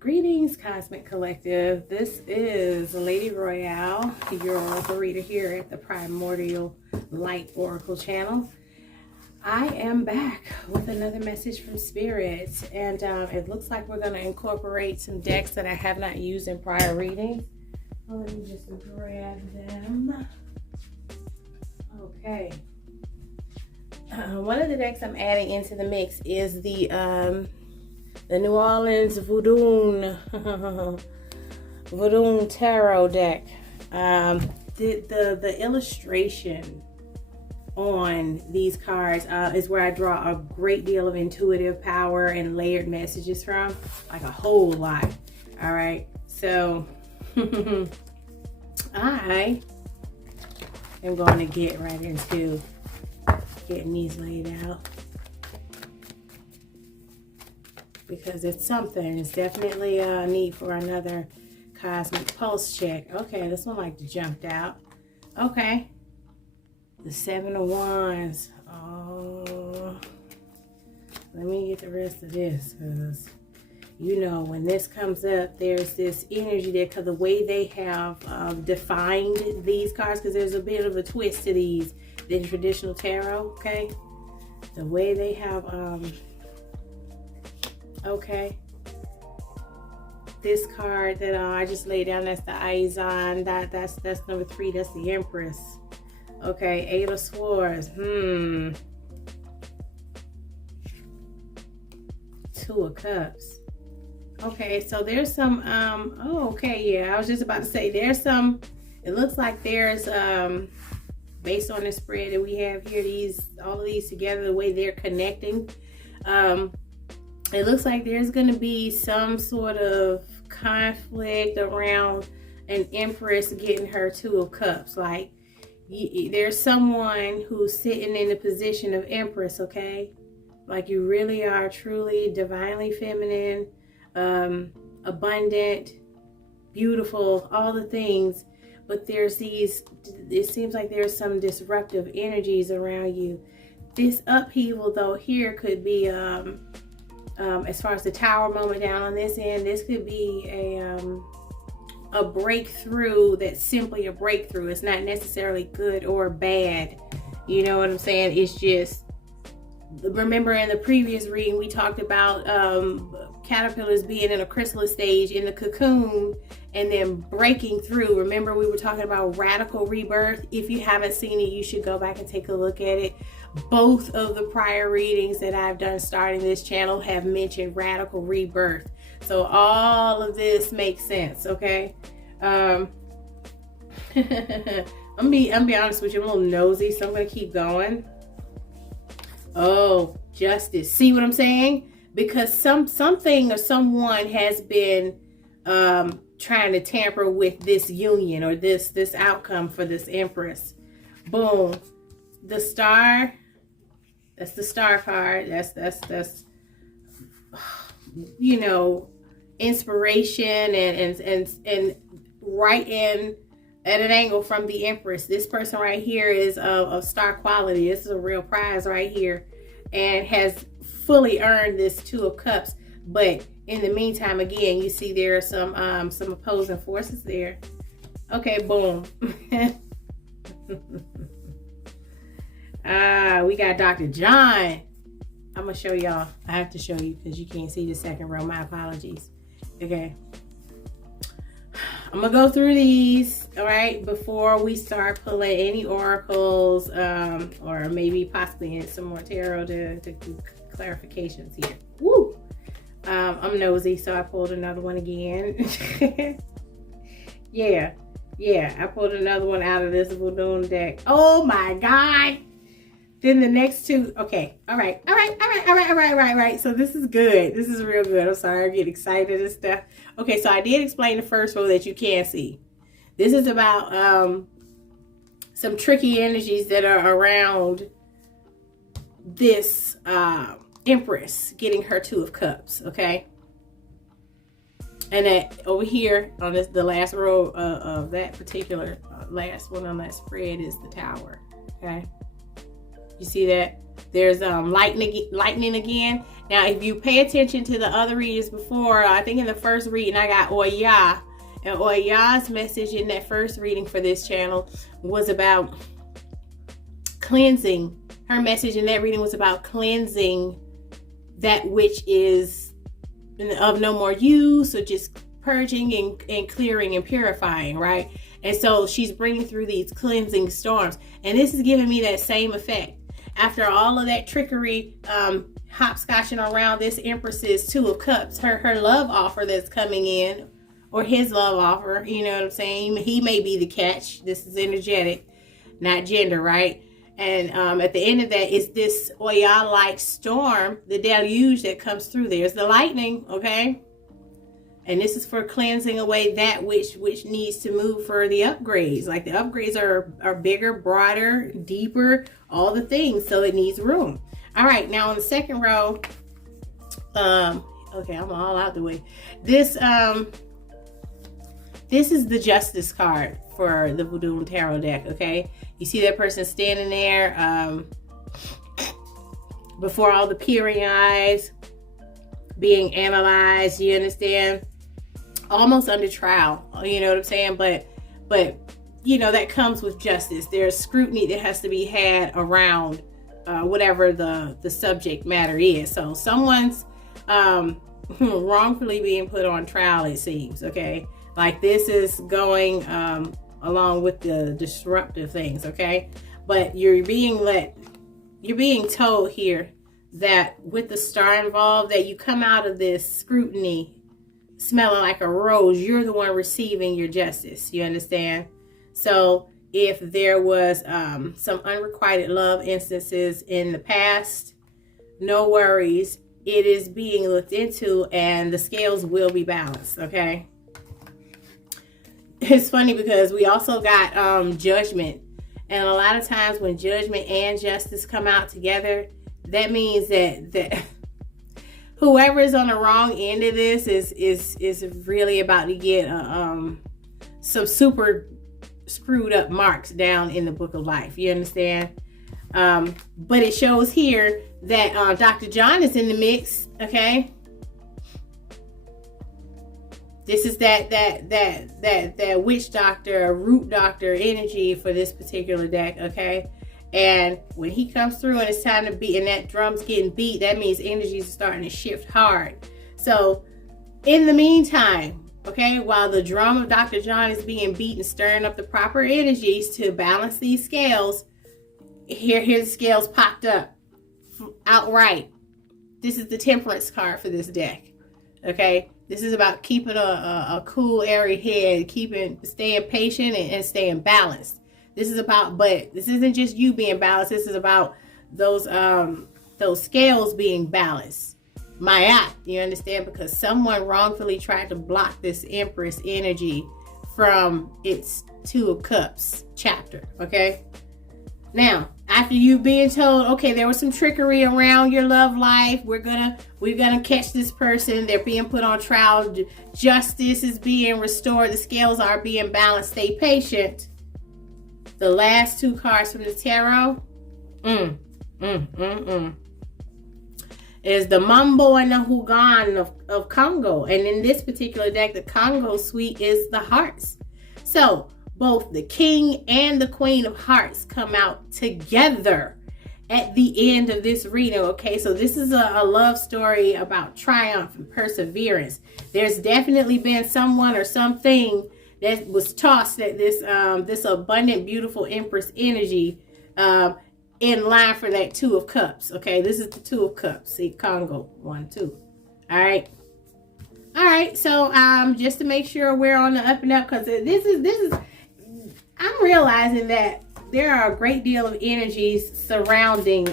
Greetings, Cosmic Collective. This is Lady Royale, your oracle reader here at the Primordial Light Oracle channel. I am back with another message from Spirit, and it looks like we're going to incorporate some decks that I have not used in prior readings. Let me just grab them. Okay. One of the decks I'm adding into the mix is the New Orleans Voodoo Tarot deck. The illustration on these cards is where I draw a great deal of intuitive power and layered messages from, like a whole lot. All right, so I am going to get right into getting these laid out, because it's something. It's definitely a need for another cosmic pulse check. Okay, this one like jumped out. Okay, the Seven of Wands. Oh, let me get the rest of this, because you know when this comes up, there's this energy there, because the way they have defined these cards, because there's a bit of a twist to these than traditional tarot. Okay, the way they have okay, this card that I just laid down, that's the Aizan. That's number 3. That's the Empress. Okay, 8 of Swords. 2 of Cups. Okay, so there's some oh, okay, yeah, I was just about to say there's some, it looks like there's based on the spread that we have here, all of these together, the way they're connecting, it looks like there's going to be some sort of conflict around an Empress getting her 2 of Cups. Like, there's someone who's sitting in the position of Empress, okay? Like, you really are truly divinely feminine, abundant, beautiful, all the things. But there's these, it seems like there's some disruptive energies around you. This upheaval, though, here could be, as far as the Tower moment down on this end, this could be a breakthrough that's simply a breakthrough. It's not necessarily good or bad. You know what I'm saying? It's just, remember in the previous reading, we talked about caterpillars being in a chrysalis stage in the cocoon and then breaking through. Remember, we were talking about radical rebirth. If you haven't seen it, you should go back and take a look at it. Both of the prior readings that I've done starting this channel have mentioned radical rebirth. So all of this makes sense, okay? I'm be honest with you, I'm a little nosy, so I'm gonna keep going. Oh, justice. See what I'm saying? Because something or someone has been trying to tamper with this union or this outcome for this Empress. Boom. The Star. That's the Star card. That's you know, inspiration and right in at an angle from the Empress. This person right here is of star quality. This is a real prize right here, and has fully earned this 2 of Cups. But in the meantime, again, you see there are some opposing forces there. Okay, boom. We got Dr. John. I'm gonna show y'all. I have to show you because you can't see the second row. My apologies. Okay, I'm gonna go through these, all right, before we start pulling any oracles, or maybe possibly some more tarot to do clarifications here. Woo! I'm nosy, so I pulled another one again. yeah, I pulled another one out of this Voodoo deck. Oh my God! Then the next 2, okay, all right. So this is good. This is real good. I'm sorry, I get excited and stuff. Okay, so I did explain the first row that you can't see. This is about some tricky energies that are around this Empress getting her 2 of Cups, okay? And that over here on the last row of that particular last one on that spread is the Tower, okay? You see that? There's lightning again. Now, if you pay attention to the other readings before, I think in the first reading I got Oya. And Oya's message in that first reading for this channel was about cleansing. Her message in that reading was about cleansing that which is of no more use, or just purging and clearing and purifying, right? And so she's bringing through these cleansing storms. And this is giving me that same effect. After all of that trickery, hopscotching around this Empress's Two of Cups, her love offer that's coming in, or his love offer, you know what I'm saying? He may be the catch. This is energetic, not gender, right? And at the end of that is this Oya-like storm, the deluge that comes through. There's the lightning, okay? And this is for cleansing away that which needs to move for the upgrades. Like the upgrades are bigger, broader, deeper, all the things. So it needs room. All right, now on the second row, okay, I'm all out the way. This is the Justice card for the Voodoo Tarot deck, okay? You see that person standing there before all the peering eyes, being analyzed, you understand? Almost under trial, you know what I'm saying? But you know, that comes with justice. There's scrutiny that has to be had around whatever the subject matter is. So someone's wrongfully being put on trial, it seems, okay? Like this is going along with the disruptive things, okay? But you're being told here that with the star involved, that you come out of this scrutiny smelling like a rose. You're the one receiving your justice. You understand? So if there was some unrequited love instances in the past, no worries. It is being looked into and the scales will be balanced, okay? It's funny because we also got judgment. And a lot of times when judgment and justice come out together, that means that whoever is on the wrong end of this is really about to get some super screwed up marks down in the book of life. You understand? But it shows here that Dr. John is in the mix. Okay. This is that witch doctor, root doctor energy for this particular deck. Okay. And when he comes through and it's time to beat and that drum's getting beat, that means energies are starting to shift hard. So in the meantime, okay, while the drum of Dr. John is being beat and stirring up the proper energies to balance these scales, here the scales popped up outright. This is the Temperance card for this deck. Okay, this is about keeping a cool, airy head, staying patient and staying balanced. This is about, but this isn't just you being balanced. This is about those scales being balanced. Mayat, you understand? Because someone wrongfully tried to block this Empress energy from its Two of Cups chapter. Okay. Now, after you being told, okay, there was some trickery around your love life. We're gonna catch this person. They're being put on trial. Justice is being restored. The scales are being balanced. Stay patient. The last two cards from the tarot is the Mambo and the Hugan of Congo. And in this particular deck, the Congo suite is the hearts. So both the King and the Queen of Hearts come out together at the end of this reading. Okay, so this is a love story about triumph and perseverance. There's definitely been someone or something that was tossed at this abundant, beautiful Empress energy in line for that Two of Cups. Okay, this is the Two of Cups. See, Congo, 1, 2. All right. So just to make sure we're on the up and up, because this is I'm realizing that there are a great deal of energies surrounding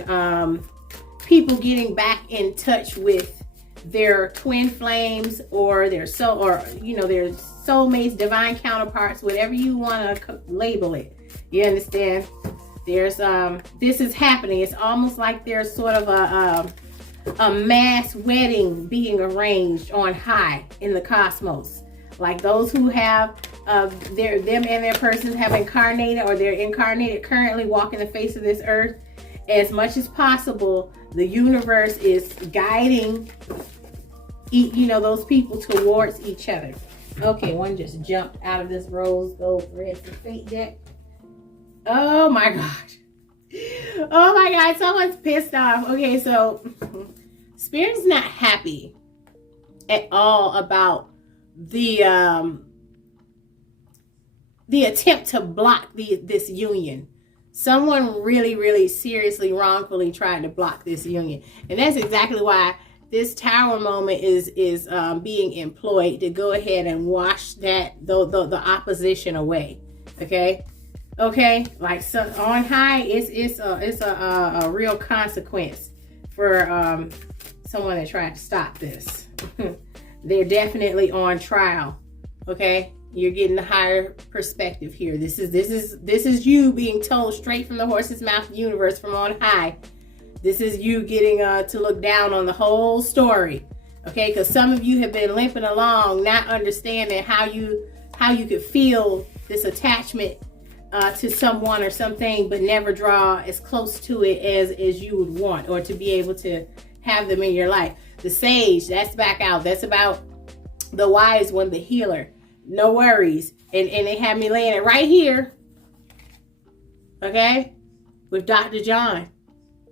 people getting back in touch with their twin flames or their soulmates, divine counterparts, whatever you want to label it. You understand? There's this is happening. It's almost like there's sort of a mass wedding being arranged on high in the cosmos. Like those who have them and their persons have incarnated, or they're incarnated currently walking the face of this earth. as much as possible, the universe is guiding, you know, those people towards each other. Okay, one just jumped out of this rose gold thread for fate deck. Oh my God. Oh my God, someone's pissed off. Okay, so Spirit's not happy at all about the attempt to block this union. Someone really seriously wrongfully tried to block this union, and that's exactly why this Tower moment is being employed to go ahead and wash the opposition away. Okay, like, so on high, it's a real consequence for someone that tried to stop this. They're definitely on trial. Okay, you're getting the higher perspective here. This is you being told straight from the horse's mouth, universe from on high. This is you getting to look down on the whole story. Okay, because some of you have been limping along, not understanding how you could feel this attachment to someone or something, but never draw as close to it as you would want, or to be able to have them in your life. The sage, that's back out. That's about the wise one, the healer. No worries. And they have me laying it right here. Okay? With Dr. John.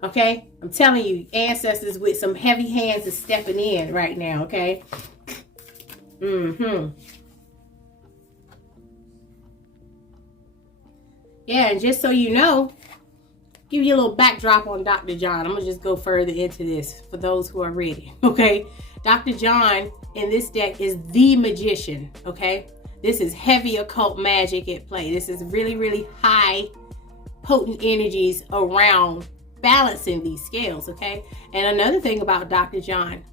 Okay? I'm telling you, ancestors with some heavy hands is stepping in right now. Okay? Yeah, and just so you know, give you a little backdrop on Dr. John. I'm going to just go further into this for those who are ready. Okay? Dr. John in this deck is the magician. Okay? This is heavy occult magic at play. This is really high, potent energies around balancing these scales. Okay? And another thing about Dr. John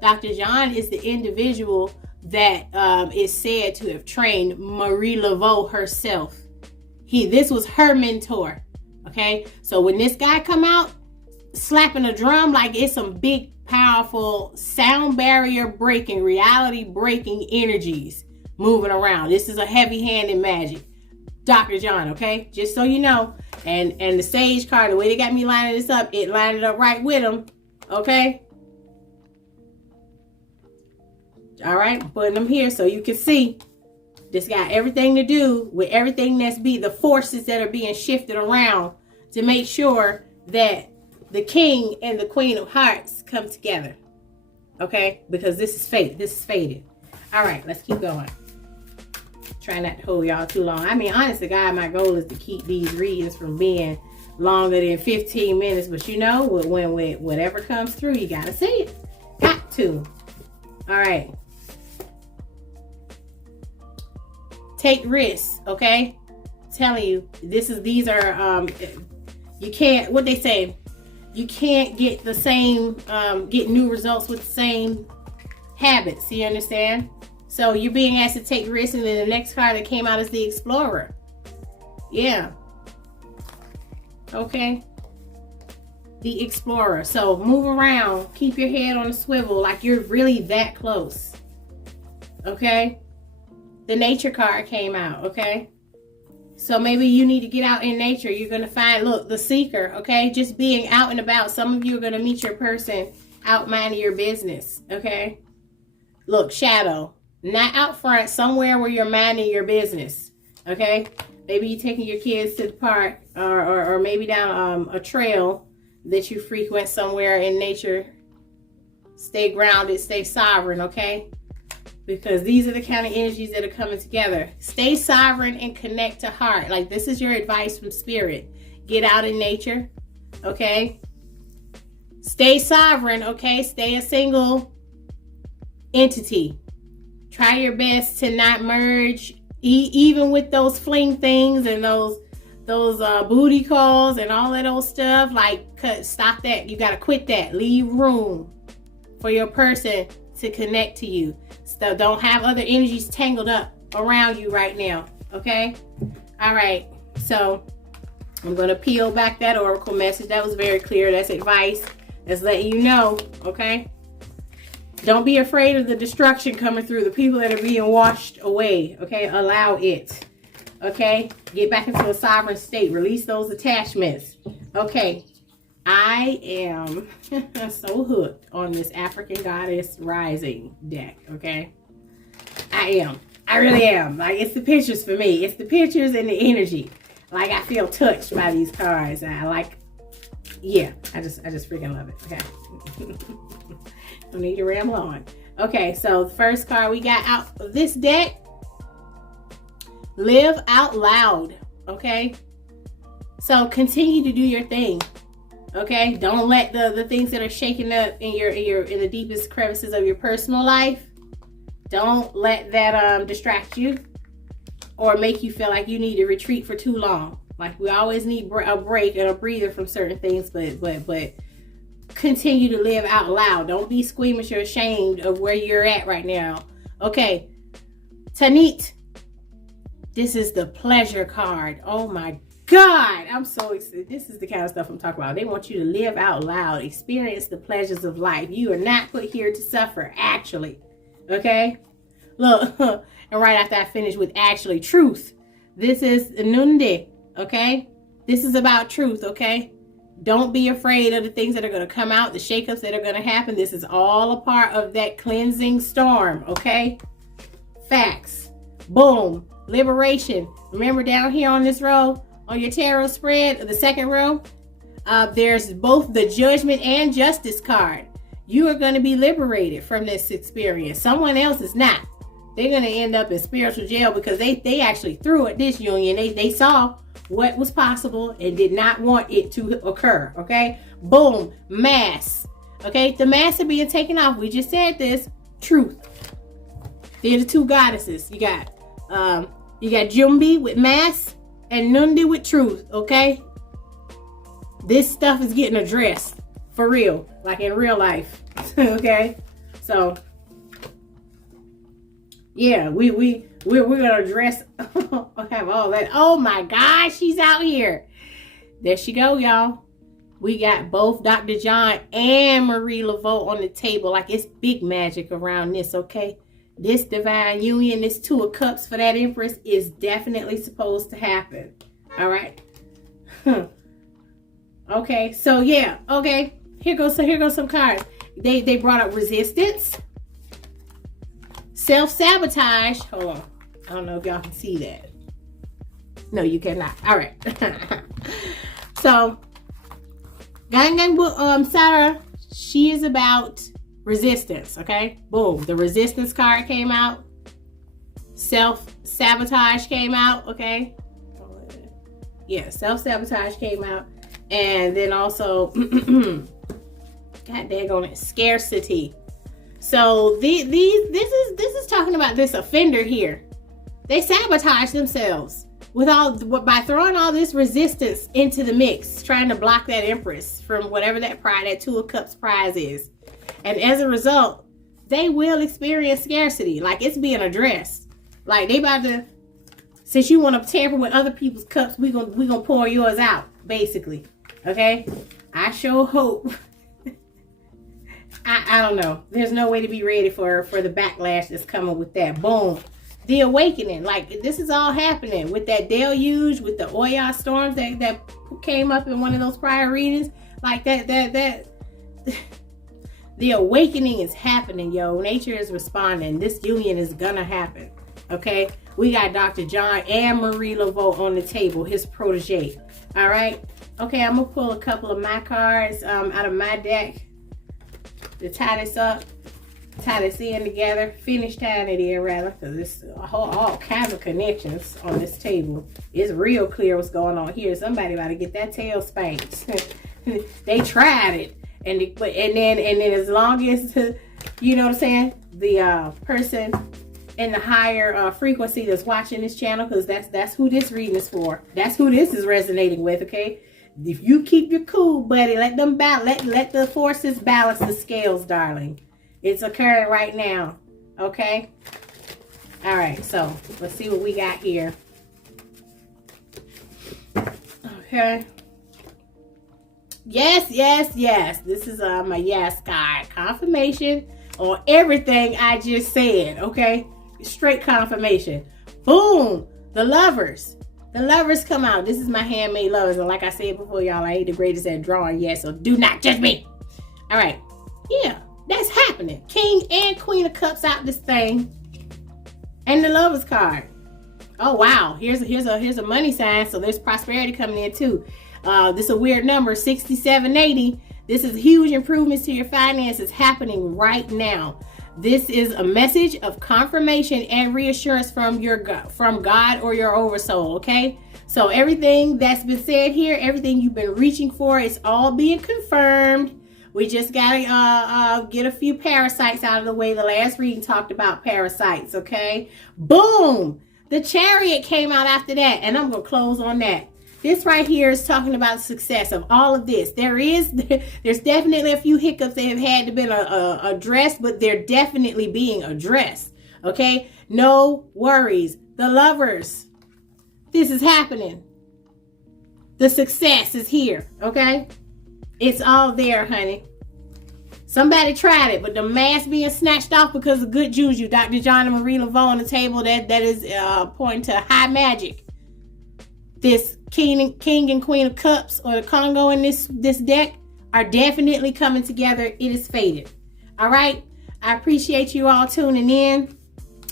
is the individual that is said to have trained Marie Laveau herself. This was her mentor. Okay, so when this guy come out slapping a drum, like, it's some big, powerful sound barrier breaking, reality breaking energies moving around. This is a heavy hand in magic. Dr. John, okay? Just so you know. And the sage card, the way they got me lining this up, it lined it up right with him. Okay? All right, putting them here so you can see. This got everything to do with everything the forces that are being shifted around to make sure that the King and the Queen of Hearts come together. Okay? Because this is fate. This is fated. All right, let's keep going. Try not to hold y'all too long. I mean, honest to God, my goal is to keep these readings from being longer than 15 minutes. But you know, when whatever comes through, you got to see it. Got to. All right. Take risks, okay? I'm telling you, these are you can't, what they say, you can't get the same get new results with the same habits. You understand? So you're being asked to take risks, and then the next card that came out is the Explorer. Yeah. Okay. The Explorer. So move around, keep your head on a swivel, like you're really that close. Okay? The Nature card came out, okay? So maybe you need to get out in nature. You're going to find, look, the Seeker, okay? Just being out and about. Some of you are going to meet your person out minding your business, okay? Look, Shadow. Not out front, somewhere where you're minding your business, okay? Maybe you're taking your kids to the park, or maybe down a trail that you frequent somewhere in nature. Stay grounded, stay sovereign, okay? Because these are the kind of energies that are coming together. Stay sovereign and connect to heart. Like, this is your advice from Spirit. Get out in nature, okay? Stay sovereign, okay? Stay a single entity. Try your best to not merge, even with those fling things and those booty calls and all of those stuff. Like, stop that. You got to quit that. Leave room for your person to connect to you. So don't have other energies tangled up around you right now. Okay? All right. So I'm going to peel back that oracle message. That was very clear. That's advice. That's letting you know. Okay? Don't be afraid of the destruction coming through. The people that are being washed away. Okay? Allow it. Okay? Get back into a sovereign state. Release those attachments. Okay? I am so hooked on this African Goddess Rising deck, okay? I am. I really am. Like, it's the pictures for me. It's the pictures and the energy. Like, I feel touched by these cards. I like, yeah, I just freaking love it, okay? Don't need to ramble on. Okay, so the first card we got out of this deck, Live Out Loud, okay? So continue to do your thing. Okay, don't let the things that are shaking up in the deepest crevices of your personal life, don't let that distract you or make you feel like you need to retreat for too long. Like, we always need a break and a breather from certain things, but continue to live out loud. Don't be squeamish or ashamed of where you're at right now. Okay, Tanit, this is the pleasure card. Oh my God, I'm so excited. This is the kind of stuff I'm talking about. They want you to live out loud, experience the pleasures of life. You are not put here to suffer, actually. Okay? Look, and right after I finish with actually truth, this is Nunde, okay? This is about truth, okay? Don't be afraid of the things that are going to come out, the shakeups that are going to happen. This is all a part of that cleansing storm, okay? Facts. Boom. Liberation. Remember down here on this row, on your tarot spread, the second row, there's both the judgment and justice card. You are going to be liberated from this experience. Someone else is not. They're going to end up in spiritual jail because they actually threw at this union. They saw what was possible and did not want it to occur. Okay. Boom. Mass. Okay. The masks are being taken off. We just said this. Truth. They're the two goddesses. You got Jumbi with mass and Nundi with truth, okay? This stuff is getting addressed for real, like in real life, okay? So, yeah, we're gonna address, have all that. Oh my gosh, she's out here. There she go, y'all. We got both Dr. John and Marie Laveau on the table. Like, it's big magic around this, okay? This divine union, this Two of Cups for that Empress is definitely supposed to happen. All right. Okay. So yeah. Okay. Here goes some cards. They brought up resistance, self-sabotage. Hold on. I don't know if y'all can see that. No, you cannot. All right. So, Sarah, she is about resistance, okay? Boom. The resistance card came out. Self-sabotage came out, okay? Yeah, self-sabotage came out. And then also, God daggone it, scarcity. So this is talking about this offender here. They sabotage themselves by throwing all this resistance into the mix, trying to block that Empress from whatever that Two of Cups prize is. And as a result, they will experience scarcity. Like, it's being addressed. Like, they about to, since you want to tamper with other people's cups, we gonna pour yours out, basically. Okay? I sure hope. I don't know. There's no way to be ready for the backlash that's coming with that. Boom. The awakening. Like, this is all happening with that deluge, with the Oya storms that came up in one of those prior readings. Like, that the awakening is happening, yo. Nature is responding. This union is gonna happen. Okay? We got Dr. John and Marie Laveau on the table, his protege. All right? Okay, I'm gonna pull a couple of my cards out of my deck to tie this up, tie this in together, finish tying it in rather, because it's all kinds of connections on this table. It's real clear what's going on here. Somebody about to get that tail spanked. They tried it, and then as long as, you know what I'm saying, the person in the higher frequency that's watching this channel, because that's who this reading is for. That's who this is resonating with. Okay. If you keep your cool, buddy, let the forces balance the scales, darling. It's occurring right now. Okay? All right, so let's see what we got here. Okay. Yes, yes, yes. This is my yes card. Confirmation on everything I just said. Okay? Straight confirmation. Boom. The Lovers. The Lovers come out. This is my handmade lovers. And like I said before, y'all, I ain't the greatest at drawing yet, so do not judge me. All right. Yeah, that's happening. King and Queen of Cups out this thing. And the Lovers card. Oh, wow. Here's a money sign, so there's prosperity coming in too. This is a weird number, 6780. This is huge improvements to your finances happening right now. This is a message of confirmation and reassurance from God or your oversoul, okay? So everything that's been said here, everything you've been reaching for, it's all being confirmed. We just gotta get a few parasites out of the way. The last reading talked about parasites, okay? Boom! The Chariot came out after that, and I'm gonna close on that. This right here is talking about success of all of this. There's definitely a few hiccups that have had to be addressed, but they're definitely being addressed. Okay? No worries. The Lovers, this is happening. The success is here. Okay? It's all there, honey. Somebody tried it, but the mask being snatched off because of good juju. Dr. John and Marie Laveau on the table, that is pointing to high magic. This King and Queen of Cups or the Congo in this deck are definitely coming together. It is fated. All right. I appreciate you all tuning in.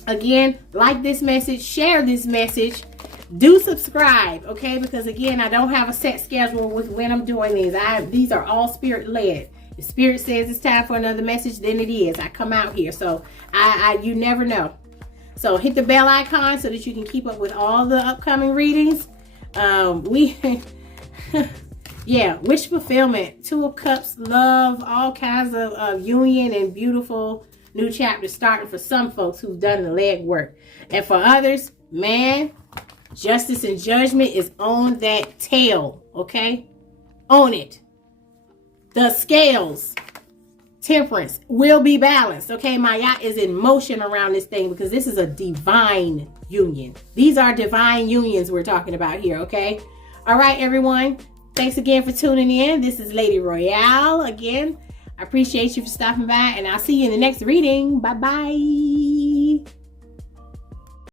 Again, like this message, share this message. Do subscribe, okay? Because again, I don't have a set schedule with when I'm doing these. These are all spirit led. If spirit says it's time for another message, then it is. I come out here. So you never know. So hit the bell icon so that you can keep up with all the upcoming readings. Wish fulfillment, 2 of Cups, love, all kinds of union and beautiful new chapters starting for some folks who've done the legwork. And for others, man, justice and judgment is on that tail, okay? Own it. The scales, temperance, will be balanced, okay? My yacht is in motion around this thing because this is a divine union. These are divine unions we're talking about here, okay? All right, everyone. Thanks again for tuning in. This is Lady Royale. Again, I appreciate you for stopping by, and I'll see you in the next reading. Bye-bye.